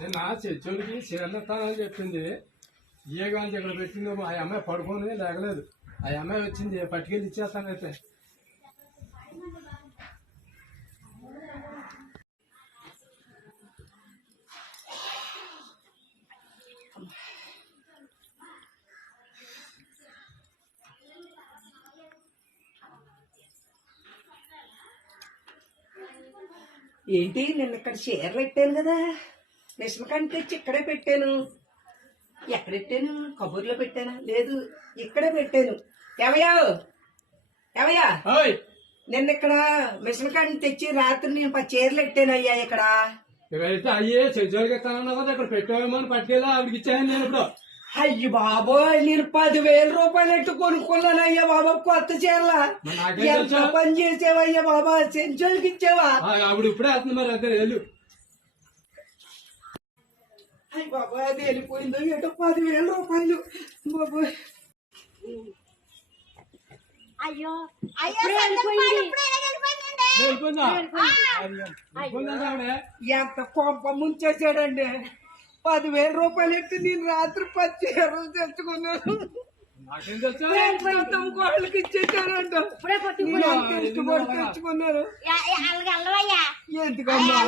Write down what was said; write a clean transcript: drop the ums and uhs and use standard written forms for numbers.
నిన్న చెల్లికి చీరతానని చెప్పింది. ఏ గాంచి ఇక్కడ పెట్టిందో ఆ అమ్మాయి పడుకొని లేగలేదు. ఆ అమ్మాయి వచ్చింది, పట్టుకెళ్ళి ఇచ్చేస్తానైతే. ఏంటి నిన్న ఇక్కడ చీర పెట్టాను కదా, మిషన్ కంటే తెచ్చి ఇక్కడే పెట్టాను. ఎక్కడ పెట్టాను? కబూర్లో పెట్టానా? లేదు, ఇక్కడే పెట్టాను. ఏమయ్యా ఏమయ్యా, నిన్న ఇక్కడ మిషన్ కంటే తెచ్చి రాత్రి నేను 10 చీరలు పెట్టాను అయ్యా ఇక్కడ. ఇవైతే అయ్యే చెల్లికి ఇస్తానన్నావు కదా, ఇక్కడ పెట్టావేమో అని పట్టుకెళ్ళి ఆవిడకి ఇచ్చాను నేను ఇప్పుడు. అయ్యి బాబోయ్, నేను 10,000 రూపాయలు ఎట్టు కొనుక్కున్నాను అయ్యా బాబా కొత్త చీరల. ఎంత పని చేసావయ్యా బాబా, సెంచురీకి ఇచ్చావా? ఆవిడ ఇప్పుడే వస్తుంది మరి అదే వెళ్ళు. అయ్యి బాబా, అది వెళ్ళిపోయిందో ఏటో 10,000 రూపాయలు బాబోయ్. అయ్యో ఎంత కొంప ముంచేసాడండి. 10,000 రూపాయలు ఎట్టి నేను రాత్రి 10 చీరలు తెచ్చుకున్నాను. వాళ్ళకి ఇచ్చేసానంట. ఇష్టపడి తెచ్చుకున్నారు. ఎందుకమ్మా